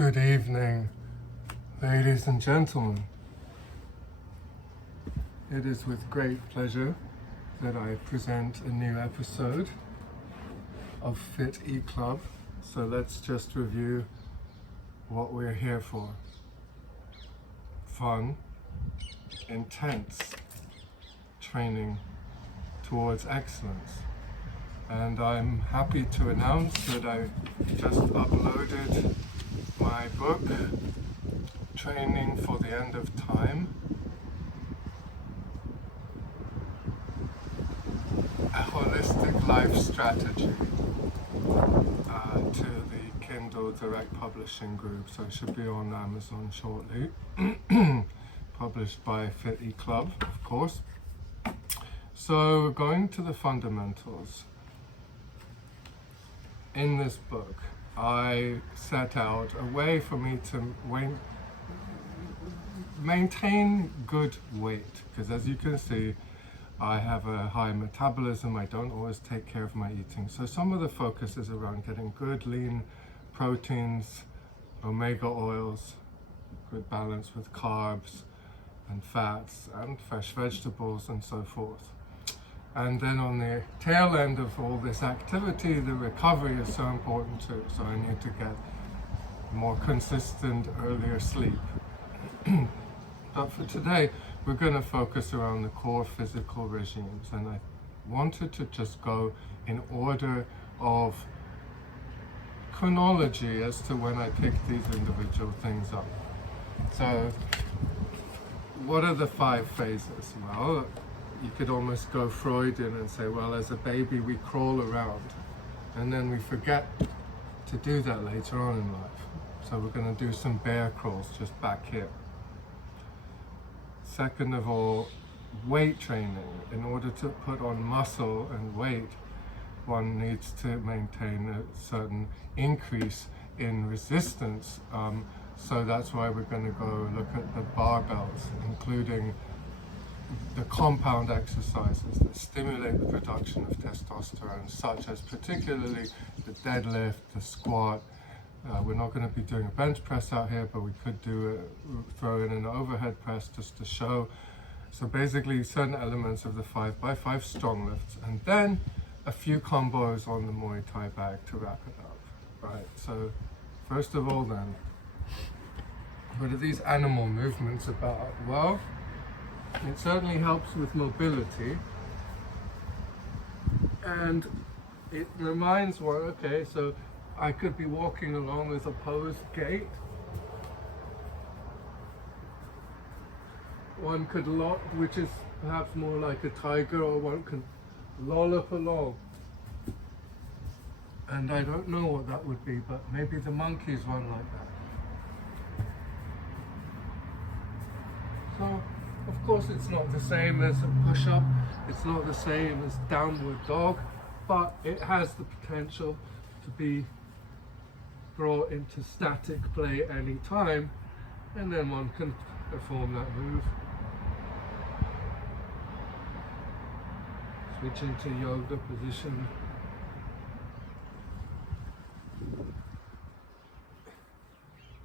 Good evening, ladies and gentlemen. It is with great pleasure that I present a new episode of FIT.E Club. So let's just review what we're here for. Fun, intense training towards excellence. And I'm happy to announce that I just uploaded my book, Training for the End of Time, a holistic life strategy, to the Kindle Direct Publishing Group. So it should be on Amazon shortly. Published by FIT.E Club, of course. So going to the fundamentals. In this book, I set out a way for me to maintain good weight, because as you can see, I have a high metabolism. I don't always take care of my eating. So some of the focus is around getting good lean proteins, omega oils, good balance with carbs and fats and fresh vegetables and so forth. And then on the tail end of all this activity, the recovery is so important too. So I need to get more consistent, earlier sleep. But for today, we're going to focus around the core physical regimes. And I wanted to just go in order of chronology as to when I picked these individual things up. So what are the 5 phases? Well, you could almost go Freudian and say, well, as a baby we crawl around and then we forget to do that later on in life. So we're going to do some bear crawls just back here. Second of all, weight training. In order to put on muscle and weight, one needs to maintain a certain increase in resistance. So that's why we're going to go look at the barbells, including the compound exercises that stimulate the production of testosterone, such as particularly the deadlift, the squat. We're not going to be doing a bench press out here, but we could throw in an overhead press just to show. So basically certain elements of the 5x5 strong lifts, and then a few combos on the Muay Thai bag to wrap it up. Right, so first of all then, what are these animal movements about? Well, it certainly helps with mobility, and it reminds one, okay, so I could be walking along with a posed gait. One could which is perhaps more like a tiger, or one can lollop along. And I don't know what that would be, but maybe the monkeys run like that. So, of course, it's not the same as a push-up, it's not the same as downward dog, but it has the potential to be brought into static play any time, and then one can perform that move. Switch into yoga position.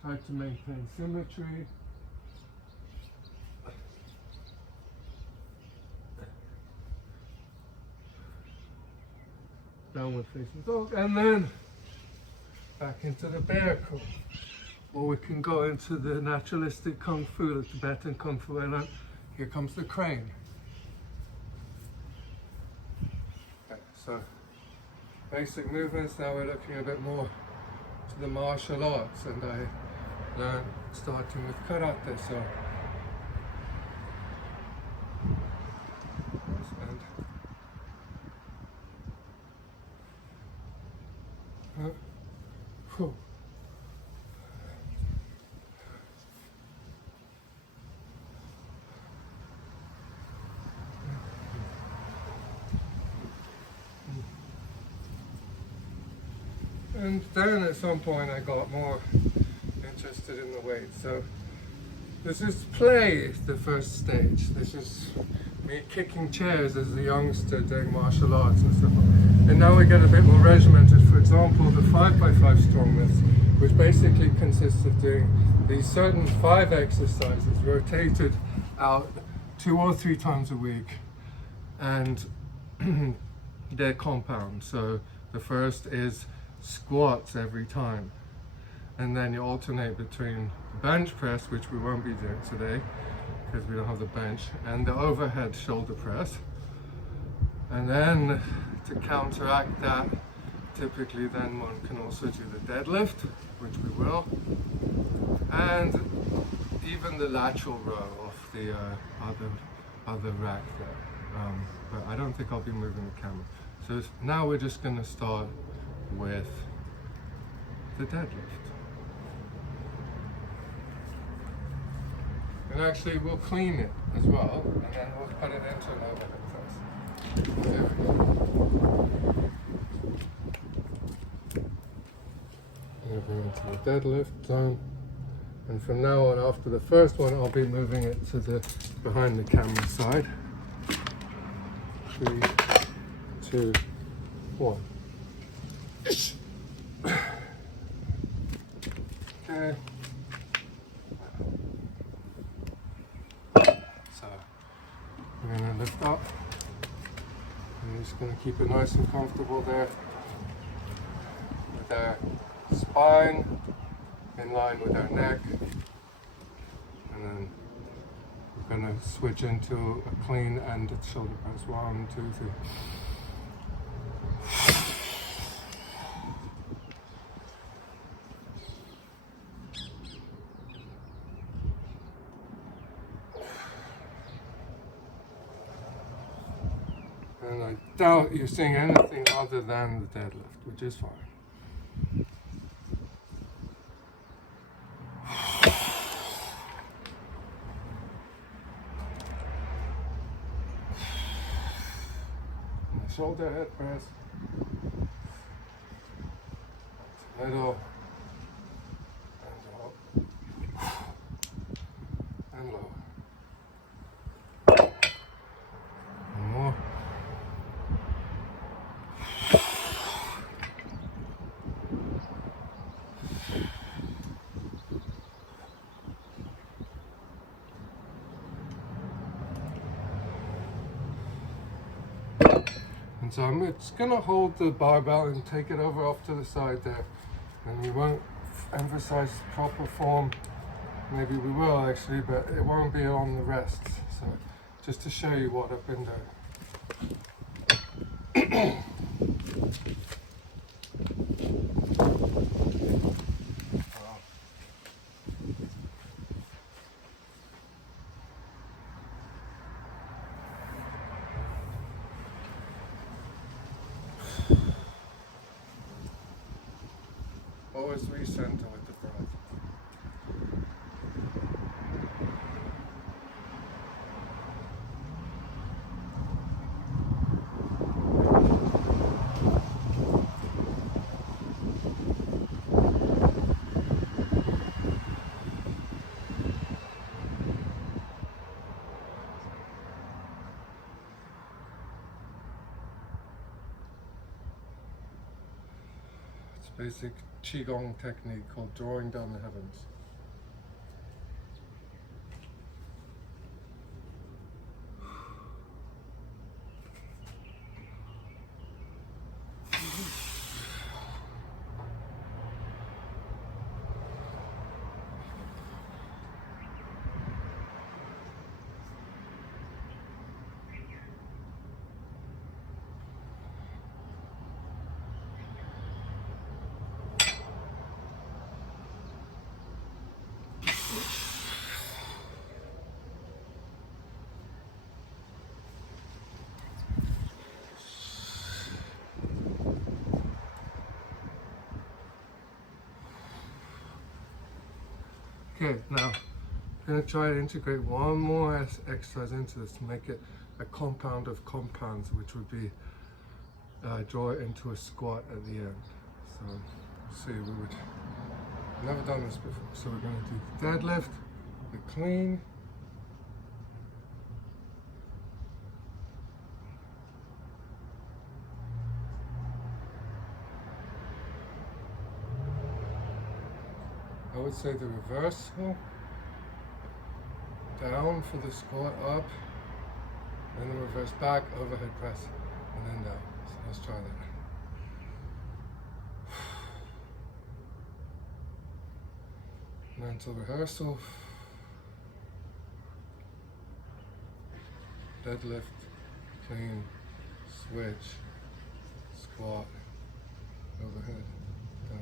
Try to maintain symmetry. Downward facing dog, and then back into the bear crawl. Or we can go into the naturalistic kung fu, the Tibetan kung fu, and here comes the crane. Okay, so basic movements. Now we're looking a bit more to the martial arts, and I learned starting with karate. So and then at some point I got more interested in the weight. So this is play, the first stage. This is me kicking chairs as a youngster doing martial arts and stuff. And now we get a bit more regimented. For example, the 5x5 strong lifts which basically consists of doing these certain 5 exercises rotated out 2 or 3 times a week, and they're compound. So the first is squats every time, and then you alternate between bench press, which we won't be doing today because we don't have the bench, and the overhead shoulder press. And then to counteract that, typically then one can also do the deadlift, which we will, and even the lateral row off the other rack there. But I don't think I'll be moving the camera. So now we're just going to start with the deadlift. And actually we'll clean it as well, and then we'll put it into an overhead press. There we go. Moving into the deadlift zone. And from now on, after the first one, I'll be moving it to the behind the camera side. 3, 2, 1. Okay. So we're going to lift up. I'm just going to keep it nice and comfortable there with our spine in line with our neck, and then we're going to switch into a clean and a shoulder press. 1, 2, 3. And I doubt you're seeing anything other than the deadlift, which is fine. Shoulder head press, middle, and up, and lower. One more. And so I'm just going to hold the barbell and take it over off to the side there. And we won't emphasize proper form. Maybe we will actually, but it won't be on the rests. So just to show you what I've been doing. Always recenter with the breath. Basic Qigong technique called drawing down the heavens. Okay, now I'm going to try to integrate one more exercise into this to make it a compound of compounds, which would be draw it into a squat at the end. So, see, never done this before. So we're going to do the deadlift, the clean, I would say the reversal, down for the squat, up, and then reverse back, overhead press, and then down. So let's try that. Mental rehearsal, deadlift, clean, switch, squat, overhead, down.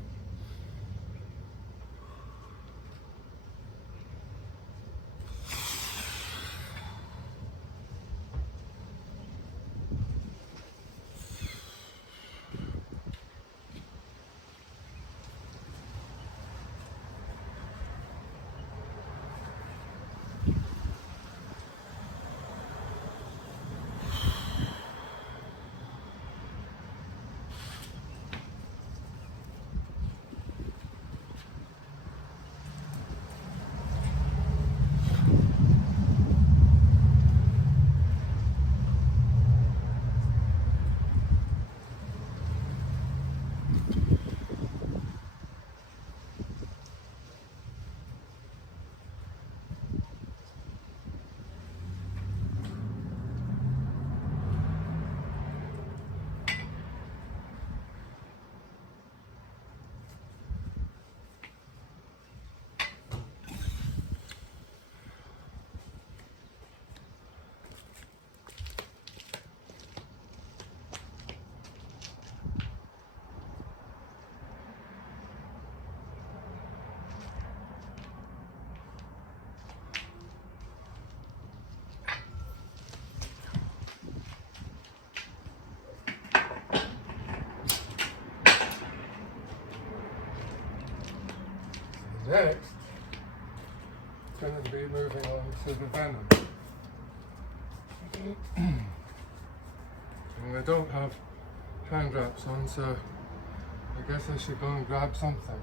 Next, it's going to be moving on to the venom. And I don't have hand wraps on, so I guess I should go and grab something.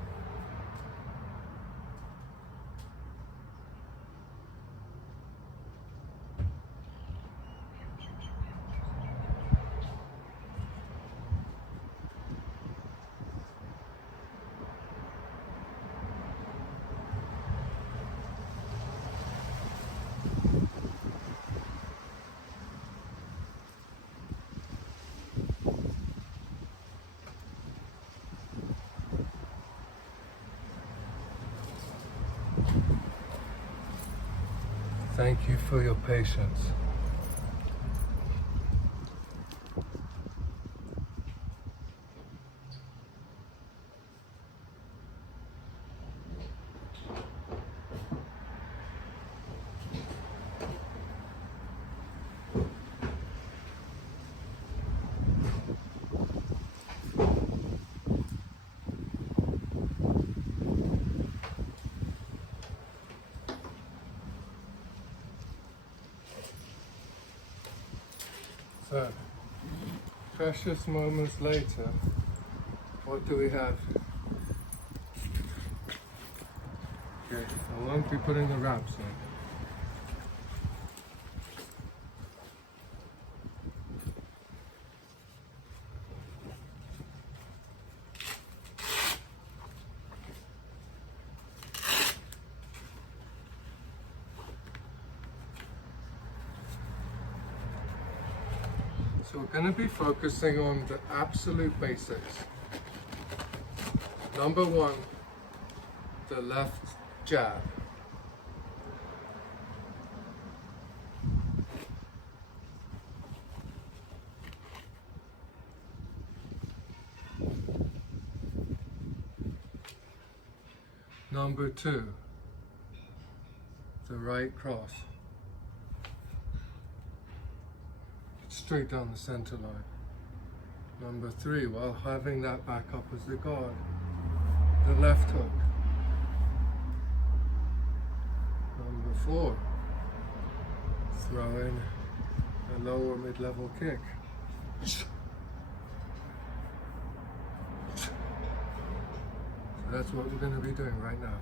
Thank you for your patience. So, precious moments later, what do we have? Okay, I won't be putting the wraps on. So we're going to be focusing on the absolute basics. Number one, the left jab. Number two, the right cross. Straight down the center line. Number three, while having that back up as the guard, the left hook. Number four, throw in a lower mid-level kick. So that's what we're going to be doing right now.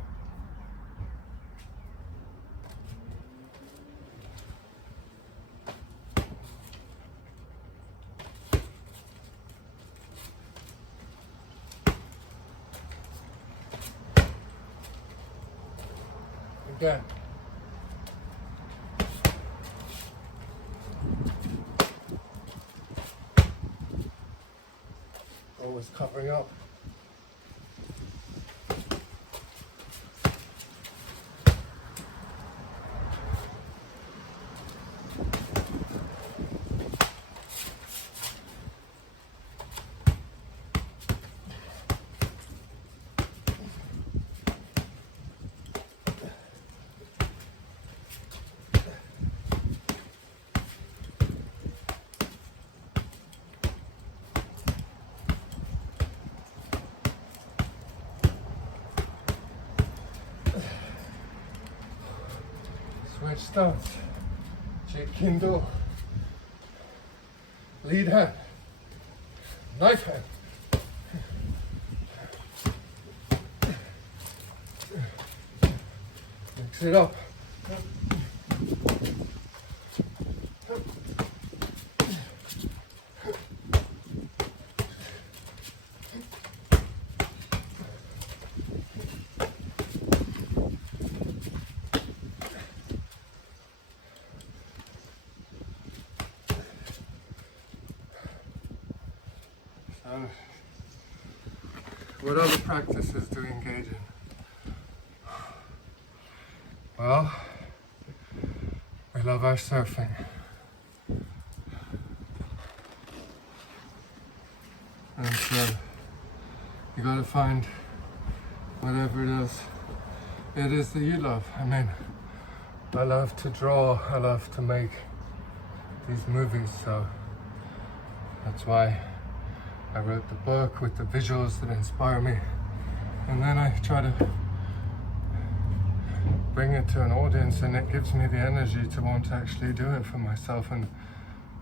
Again. Always covering up. Switch stance, Jeet Kune, lead hand, knife hand, mix it up. What other practices do we engage in? Well, we love our surfing. And so you gotta find whatever it is that you love. I mean, I love to draw, I love to make these movies, so that's why I wrote the book with the visuals that inspire me, and then I try to bring it to an audience, and it gives me the energy to want to actually do it for myself and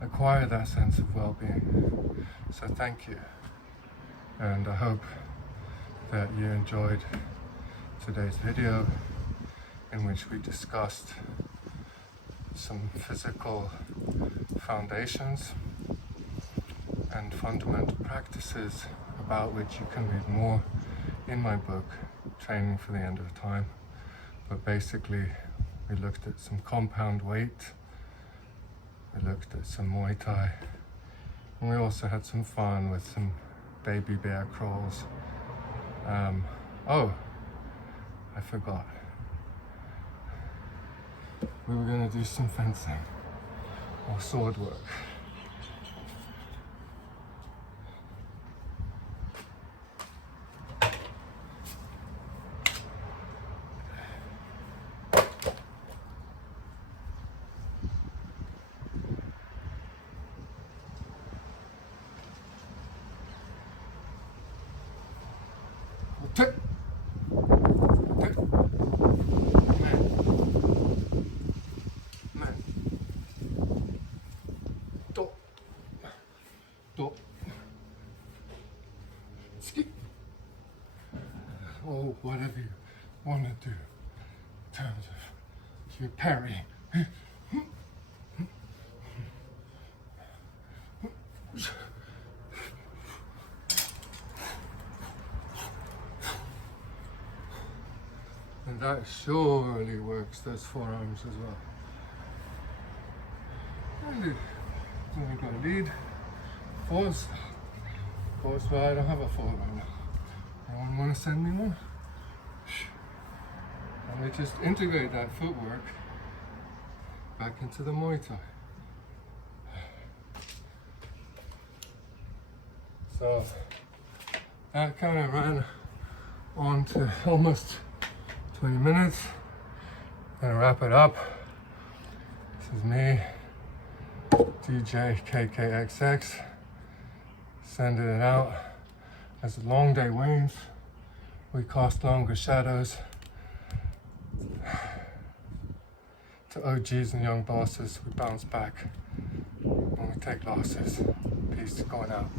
acquire that sense of well-being. So thank you, and I hope that you enjoyed today's video in which we discussed some physical foundations and fundamental practices about which you can read more in my book, Training for the End of Time. But basically, we looked at some compound weight, we looked at some Muay Thai, and we also had some fun with some baby bear crawls. Oh, I forgot. We were going to do some fencing or sword work. Tip. Tip. Man. Do. Do. Ski. Oh, whatever you want to do in terms of your parry. And that surely works those forearms as well. And then we got lead, force. Well, I don't have a forward right now. Anyone want to send me one? And we just integrate that footwork back into the Muay Thai. So that kind of ran on to almost 20 minutes. Gonna wrap it up. This is me, DJ KKXX, sending it out. As the long day wanes, we cast longer shadows. To OGs and young bosses, we bounce back when we take losses. Peace, going out.